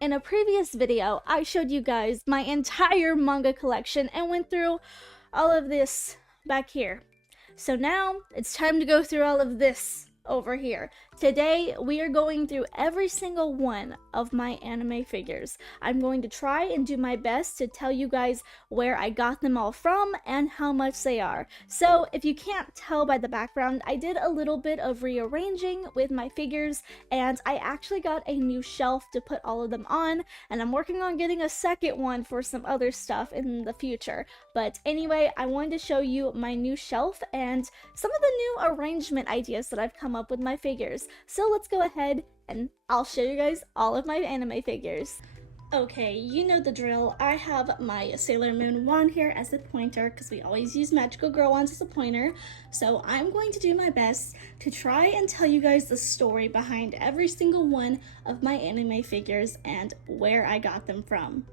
In a previous video, I showed you guys my entire manga collection and went through all of this back here. So now it's time to go through all of this over here. Today, we are going through every single one of my anime figures. I'm going to try and do my best to tell you guys where I got them all from and how much they are. So if you can't tell by the background, I did a little bit of rearranging with my figures, and I actually got a new shelf to put all of them on, and I'm working on getting a second one for some other stuff in the future. But anyway, I wanted to show you my new shelf and some of the new arrangement ideas that I've come up with my figures. So let's go ahead and I'll show you guys all of my anime figures. Okay, you know the drill. I have my Sailor Moon wand here as a pointer because we always use Magical Girl wands as a pointer. So I'm going to do my best to try and tell you guys the story behind every single one of my anime figures and where I got them from.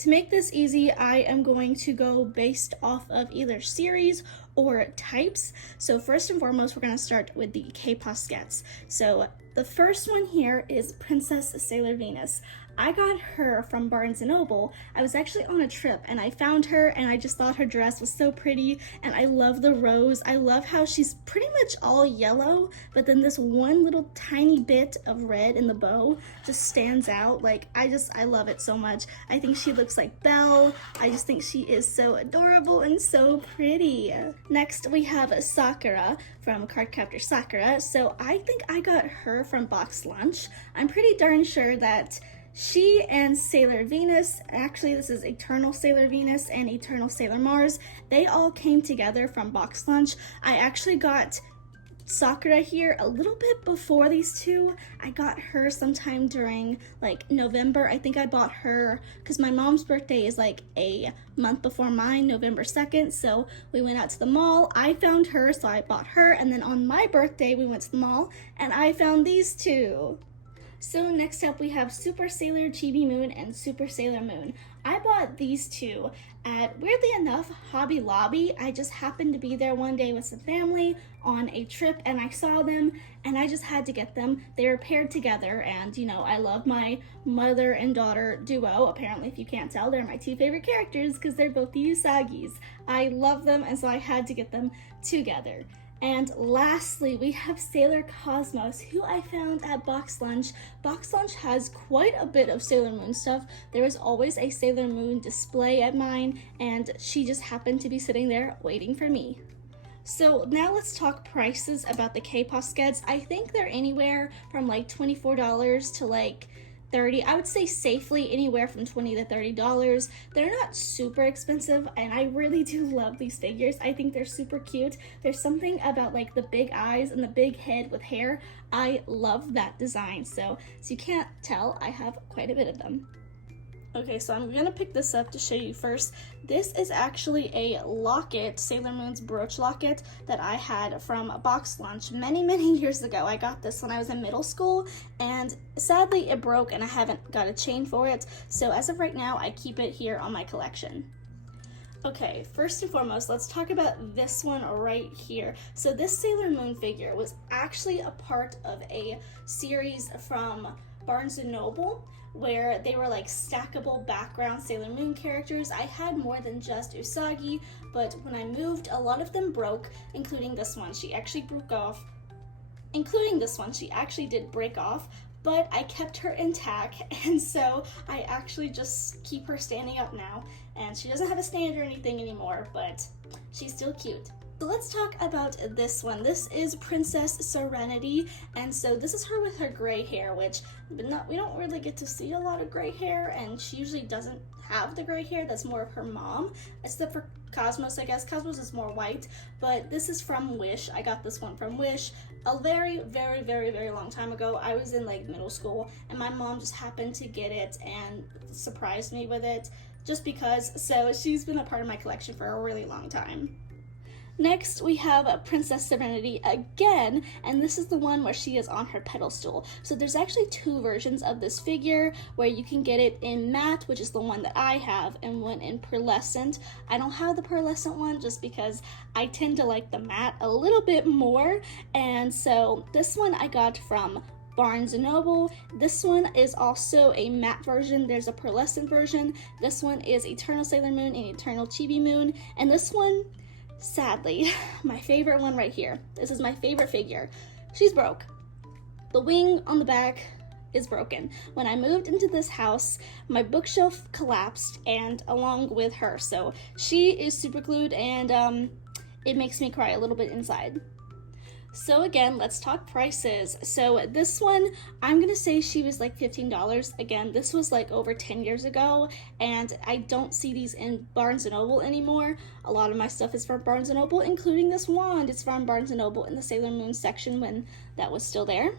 To make this easy, I am going to go based off of either series or types. So first and foremost, we're going to start with the K-Poskettes. So the first one here is Princess Sailor Venus. I got her from Barnes & Noble. I was actually on a trip and I found her and I just thought her dress was so pretty, and I love the rose. I love how she's pretty much all yellow, but then this one little tiny bit of red in the bow just stands out. Like, I love it so much. I think she looks like Belle. I just think she is so adorable and so pretty. Next, we have Sakura from Cardcaptor Sakura. So I think I got her from Box Lunch. I'm pretty darn sure that she and Sailor Venus, actually this is Eternal Sailor Venus and Eternal Sailor Mars, they all came together from Box Lunch. I actually got Sakura here a little bit before these two. I got her sometime during like November. I think I bought her because my mom's birthday is like a month before mine, November 2nd. So we went out to the mall. I found her, so I bought her. And then on my birthday, we went to the mall and I found these two. So next up we have Super Sailor Chibi Moon and Super Sailor Moon. I bought these two at, weirdly enough, Hobby Lobby. I just happened to be there one day with some family on a trip and I saw them and I just had to get them. They were paired together, and you know, I love my mother and daughter duo. Apparently, if you can't tell, they're my two favorite characters because they're both the Usagis. I love them, and so I had to get them together. And lastly, we have Sailor Cosmos, who I found at Box Lunch. Box Lunch has quite a bit of Sailor Moon stuff. There is always a Sailor Moon display at mine, and she just happened to be sitting there waiting for me. So now let's talk prices about the K-Poskettes. I think they're anywhere from like $24 to like $30. I would say safely anywhere from $20 to $30. They're not super expensive, and I really do love these figures. I think they're super cute. There's something about like the big eyes and the big head with hair. I love that design. So you can't tell, I have quite a bit of them. Okay, so I'm gonna pick this up to show you first. This is actually a locket, Sailor Moon's brooch locket, that I had from Box Lunch many years ago. I got this when I was in middle school, and sadly it broke and I haven't got a chain for it. So as of right now, I keep it here on my collection. Okay, first and foremost, let's talk about this one right here. So this Sailor Moon figure was actually a part of a series from Barnes & Noble, where they were like stackable background Sailor Moon characters. I had more than just Usagi, but when I moved, a lot of them broke, including this one. She actually broke off. Including this one, she actually did break off, but I kept her intact, and so I actually just keep her standing up now. And she doesn't have a stand or anything anymore, but she's still cute. So let's talk about this one. This is Princess Serenity, and so this is her with her gray hair, which we don't really get to see a lot of gray hair, and she usually doesn't have the gray hair. That's more of her mom, except for Cosmos, I guess. Cosmos is more white, but this is from Wish. I got this one from Wish a very long time ago. I was in like middle school, and my mom just happened to get it and surprised me with it just because. So she's been a part of my collection for a really long time. Next, we have Princess Serenity again, and this is the one where she is on her pedestal. So there's actually two versions of this figure, where you can get it in matte, which is the one that I have, and one in pearlescent. I don't have the pearlescent one just because I tend to like the matte a little bit more, and so this one I got from Barnes & Noble. This one is also a matte version. There's a pearlescent version. This one is Eternal Sailor Moon and Eternal Chibi Moon. And this one, sadly, my favorite one right here. This is my favorite figure. She's broke. The wing on the back is broken. When I moved into this house, my bookshelf collapsed, and along with her. So she is super glued, and it makes me cry a little bit inside. So again, let's talk prices. So this one, I'm gonna say she was like $15. Again, this was like over 10 years ago, and I don't see these in Barnes & Noble anymore. A lot of my stuff is from Barnes & Noble, including this wand. It's from Barnes & Noble in the Sailor Moon section when that was still there.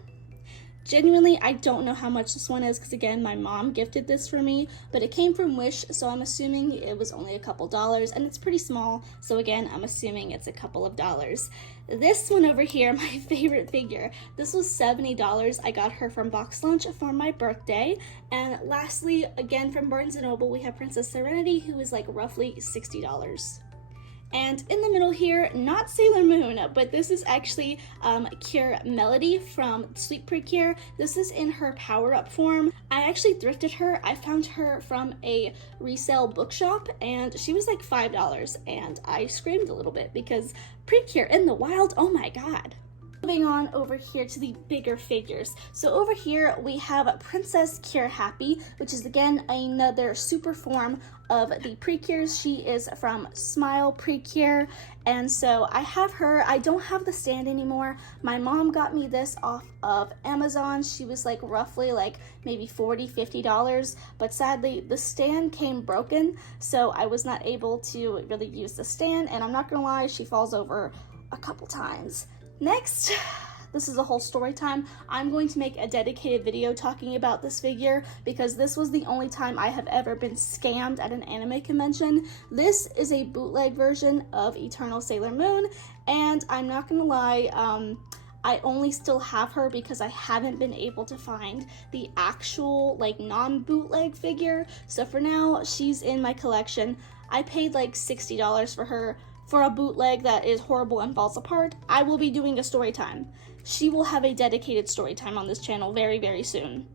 Genuinely, I don't know how much this one is because, again, my mom gifted this for me, but it came from Wish, so I'm assuming it was only a couple dollars, and it's pretty small, so again, I'm assuming it's a couple of dollars. This one over here, my favorite figure, this was $70. I got her from Box Lunch for my birthday. And lastly, again, from Barnes & Noble, we have Princess Serenity, who is like roughly $60. And in the middle here, not Sailor Moon, but this is actually Cure Melody from Sweet Precure. This is in her power-up form. I actually thrifted her. I found her from a resale bookshop, and she was like $5, and I screamed a little bit because Precure in the wild, oh my god. Moving on over here to the bigger figures. So over here we have Princess Cure Happy, which is again another super form of the Precures. She is from Smile Precure, and so I have her. I don't have the stand anymore. My mom got me this off of Amazon. She was like roughly like maybe $40-50, but sadly the stand came broken, so I was not able to really use the stand, and I'm not gonna lie, she falls over a couple times. Next, this is a whole story time. I'm going to make a dedicated video talking about this figure because this was the only time I have ever been scammed at an anime convention. This is a bootleg version of Eternal Sailor Moon, and I'm not gonna lie, I only still have her because I haven't been able to find the actual like non-bootleg figure. So for now, she's in my collection. I paid like $60 for her. For a bootleg that is horrible and falls apart, I will be doing a story time. She will have a dedicated story time on this channel very, very soon.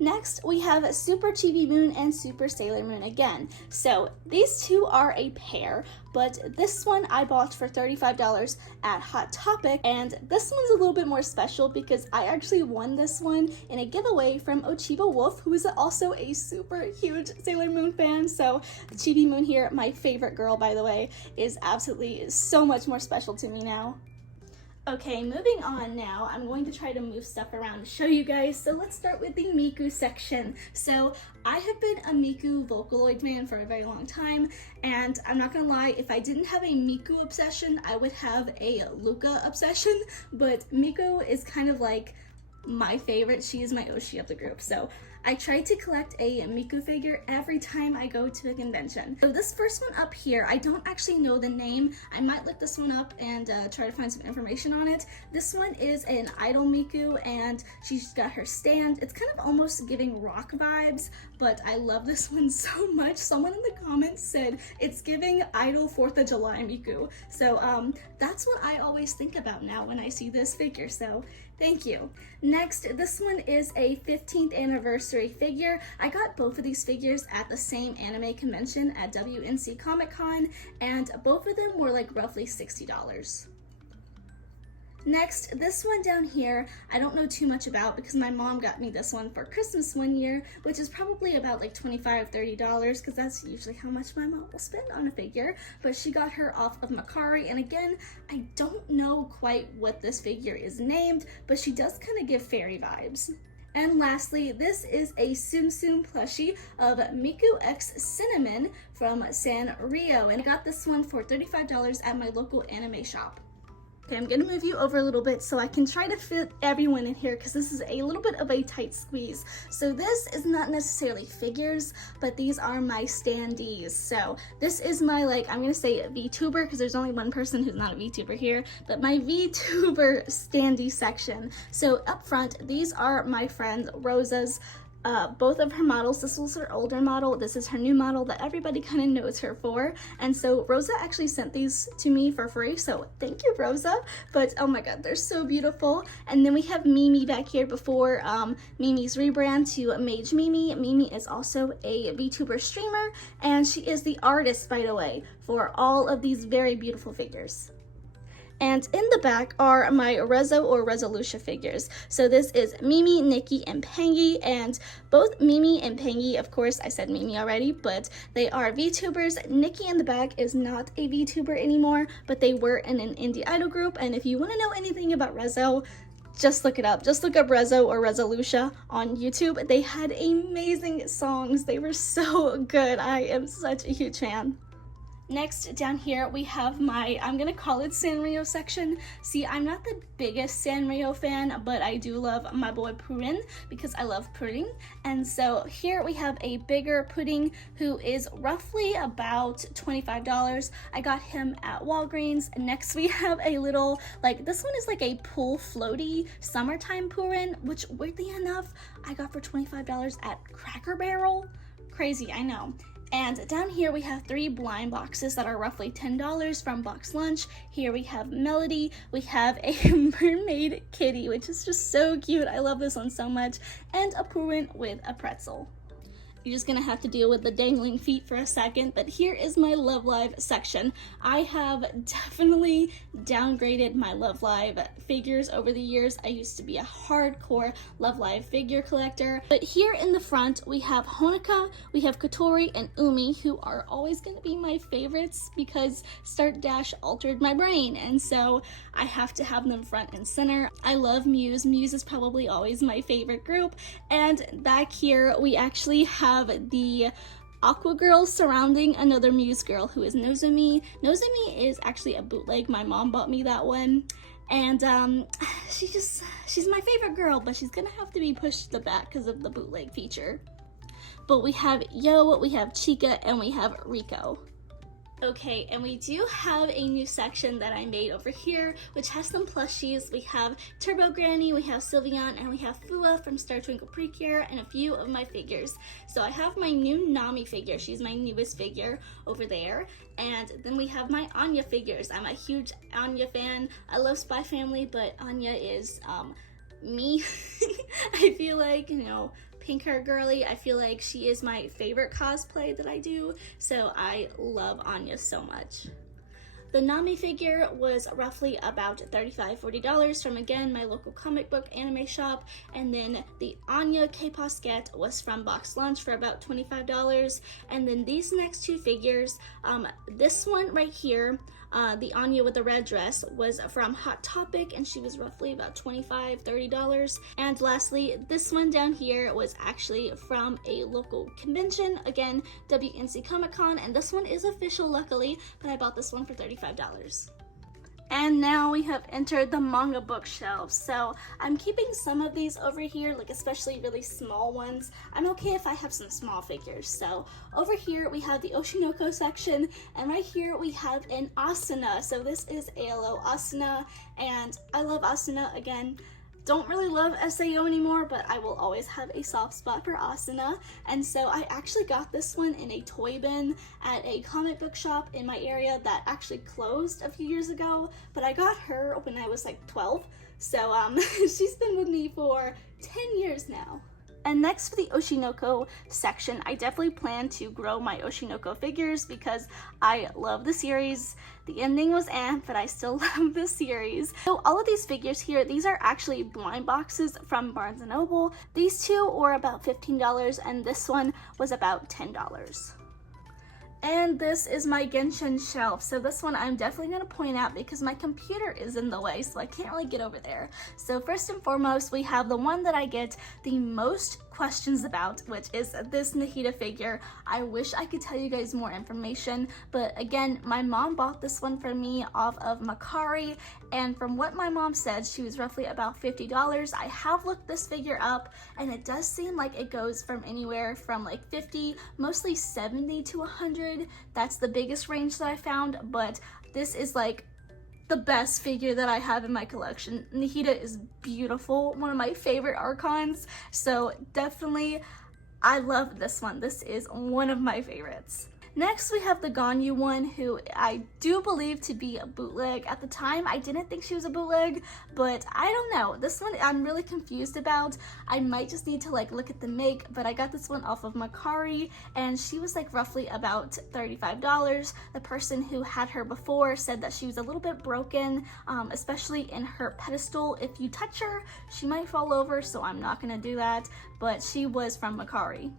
Next, we have Super Chibi Moon and Super Sailor Moon again. So these two are a pair, but this one I bought for $35 at Hot Topic, and this one's a little bit more special because I actually won this one in a giveaway from Ochiba Wolf, who is also a super huge Sailor Moon fan. So Chibi Moon here, my favorite girl by the way, is absolutely so much more special to me now. Okay, moving on now, I'm going to try to move stuff around to show you guys. So let's start with the Miku section. So I have been a Miku Vocaloid fan for a very long time, and I'm not gonna lie, if I didn't have a Miku obsession, I would have a Luca obsession, but Miku is kind of like my favorite. She is my Oshi of the group. So I try to collect a Miku figure every time I go to a convention. So this first one up here, I don't actually know the name. I might look this one up and try to find some information on it. This one is an Idol Miku, and she's got her stand. It's kind of almost giving rock vibes, but I love this one so much. Someone in the comments said it's giving Idol 4th of July Miku. So that's what I always think about now when I see this figure, so thank you. Next, this one is a 15th anniversary figure. I got both of these figures at the same anime convention at WNC Comic Con, and both of them were like roughly $60. Next, this one down here, I don't know too much about because my mom got me this one for Christmas one year, which is probably about like $25-30 because that's usually how much my mom will spend on a figure, but she got her off of Macari, and again, I don't know quite what this figure is named, but she does kind of give fairy vibes. And lastly, this is a Tsum Tsum plushie of Miku X Cinnamon from Sanrio, and I got this one for $35 at my local anime shop. Okay, I'm gonna move you over a little bit so I can try to fit everyone in here because this is a little bit of a tight squeeze. So this is not necessarily figures, but these are my standees. So this is my, like, I'm gonna say VTuber because there's only one person who's not a VTuber here, but my VTuber standee section. So up front, these are my friend Rosa's both of her models. This was her older model. This is her new model that everybody kind of knows her for. And so Rosa actually sent these to me for free. So thank you, Rosa. But oh my God, they're so beautiful. And then we have Mimi back here before Mimi's rebrand to Mage Mimi. Mimi is also a VTuber streamer, and she is the artist, by the way, for all of these very beautiful figures. And in the back are my Rezo or Resolution figures. So this is Mimi, Nikki, and Pengy. And both Mimi and Pengy, of course, I said Mimi already, but they are VTubers. Nikki in the back is not a VTuber anymore, but they were in an indie idol group. And if you want to know anything about Rezo, just look it up. Just look up Rezo or Resolution on YouTube. They had amazing songs. They were so good. I am such a huge fan. Next, down here, we have my, I'm gonna call it Sanrio section. See, I'm not the biggest Sanrio fan, but I do love my boy Pudding because I love pudding. And so here we have a bigger Pudding who is roughly about $25. I got him at Walgreens. Next, we have a little, like, this one is like a pool floaty summertime Pudding, which weirdly enough, I got for $25 at Cracker Barrel. Crazy, I know. And down here we have 3 blind boxes that are roughly $10 from Box Lunch. Here we have Melody, we have a mermaid kitty, which is just so cute. I love this one so much, and a Purin with a pretzel. You're just gonna have to deal with the dangling feet for a second, but here is my Love Live section. I have definitely downgraded my Love Live figures over the years. I used to be a hardcore Love Live figure collector, but here in the front we have Honoka, we have Kotori, and Umi, who are always gonna be my favorites because Start Dash altered my brain, and so I have to have them front and center. I love Muse. Muse is probably always my favorite group, and back here we actually have the Aqua Girls surrounding another Muse girl who is Nozomi. Nozomi is actually a bootleg. My mom bought me that one, and she's my favorite girl, but she's gonna have to be pushed to the back because of the bootleg feature. But we have Yo, we have Chica, and we have Rico. Okay, and we do have a new section that I made over here, which has some plushies. We have Turbo Granny, we have Sylveon, and we have Fua from Star Twinkle Precure, and a few of my figures. So I have my new Nami figure. She's my newest figure over there. And then we have my Anya figures. I'm a huge Anya fan. I love Spy Family, but Anya is me. I feel like, you know, pink hair girly. I feel like she is my favorite cosplay that I do, so I love Anya so much. The Nami figure was roughly about $35–40 from, again, my local comic book anime shop, and then the Anya K-Posket was from Box Lunch for about $25, and then these next 2 figures, this one right here, the Anya with the red dress, was from Hot Topic, and she was roughly about $25–30. And lastly, this one down here was actually from a local convention, again, WNC Comic Con, and this one is official, luckily, but I bought this one for $35. And now we have entered the manga bookshelf. So I'm keeping some of these over here, like especially really small ones. I'm okay if I have some small figures. So over here we have the Oshinoko section, and right here we have an Asuna. So this is ALO Asuna, and I love Asuna. Again, don't really love SAO anymore, but I will always have a soft spot for Asuna. And so I actually got this one in a toy bin at a comic book shop in my area that actually closed a few years ago, but I got her when I was like 12. So she's been with me for 10 years now. And next for the Oshinoko section, I definitely plan to grow my Oshinoko figures because I love the series. The ending was but I still love the series. So all of these figures here, these are actually blind boxes from Barnes & Noble. These 2 were about $15, and this one was about $10. And this is my Genshin shelf. So this one I'm definitely going to point out because my computer is in the way, so I can't really get over there. So first and foremost, we have the one that I get the most questions about, which is this Nahida figure. I wish I could tell you guys more information, but again, my mom bought this one for me off of Mercari, and from what my mom said, she was roughly about $50. I have looked this figure up, and it does seem like it goes from anywhere from like 50, mostly 70 to 100. That's the biggest range that I found, but this is like the best figure that I have in my collection. Nahida is beautiful, one of my favorite Archons, so definitely I love this one. This is one of my favorites. Next, we have the Ganyu one, who I do believe to be a bootleg. At the time, I didn't think she was a bootleg, but I don't know. This one I'm really confused about. I might just need to like look at the make, but I got this one off of Mercari, and she was like roughly about $35. The person who had her before said that she was a little bit broken, especially in her pedestal. If you touch her, she might fall over, so I'm not gonna do that, but she was from Mercari.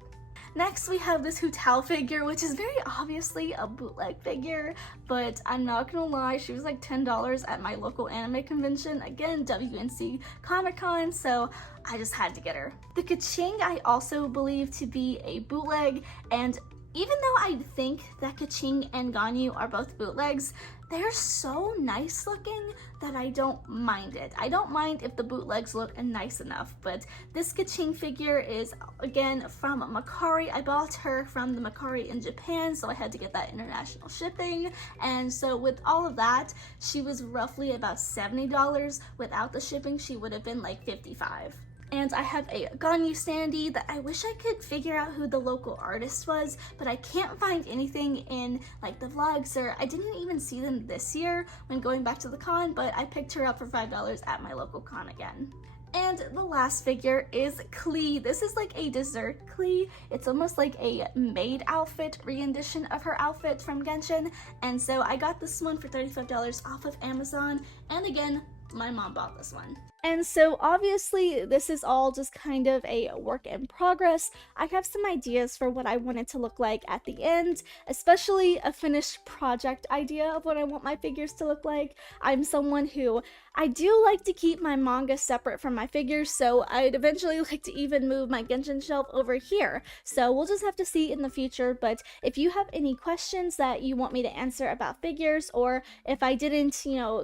Next, we have this Hu Tao figure, which is very obviously a bootleg figure, but I'm not gonna lie, she was like $10 at my local anime convention, again, WNC Comic Con, so I just had to get her. The Keqing I also believe to be a bootleg, and even though I think that Keqing and Ganyu are both bootlegs, they're so nice looking that I don't mind it. I don't mind if the bootlegs look nice enough, but this Keqing figure is, again, from Mercari. I bought her from the Mercari in Japan, so I had to get that international shipping, and so with all of that, she was roughly about $70. Without the shipping, she would have been like $55. And I have a Ganyu standee that I wish I could figure out who the local artist was, but I can't find anything in like the vlogs, or I didn't even see them this year when going back to the con, but I picked her up for $5 at my local con again. And the last figure is Klee. This is like a dessert Klee. It's almost like a maid outfit rendition of her outfit from Genshin, and so I got this one for $35 off of Amazon, and again, my mom bought this one. And so obviously this is all just kind of a work in progress. I have some ideas for what I want it to look like at the end, especially a finished project idea of what I want my figures to look like. I'm someone who, I do like to keep my manga separate from my figures, so I'd eventually like to even move my Genshin shelf over here. So we'll just have to see in the future, but if you have any questions that you want me to answer about figures, or if I didn't,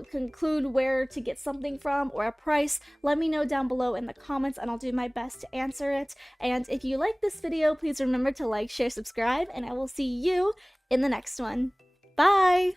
conclude where to get something from or a price, let me know down below in the comments and I'll do my best to answer it. And if you like this video, please remember to like, share, subscribe, and I will see you in the next one. Bye!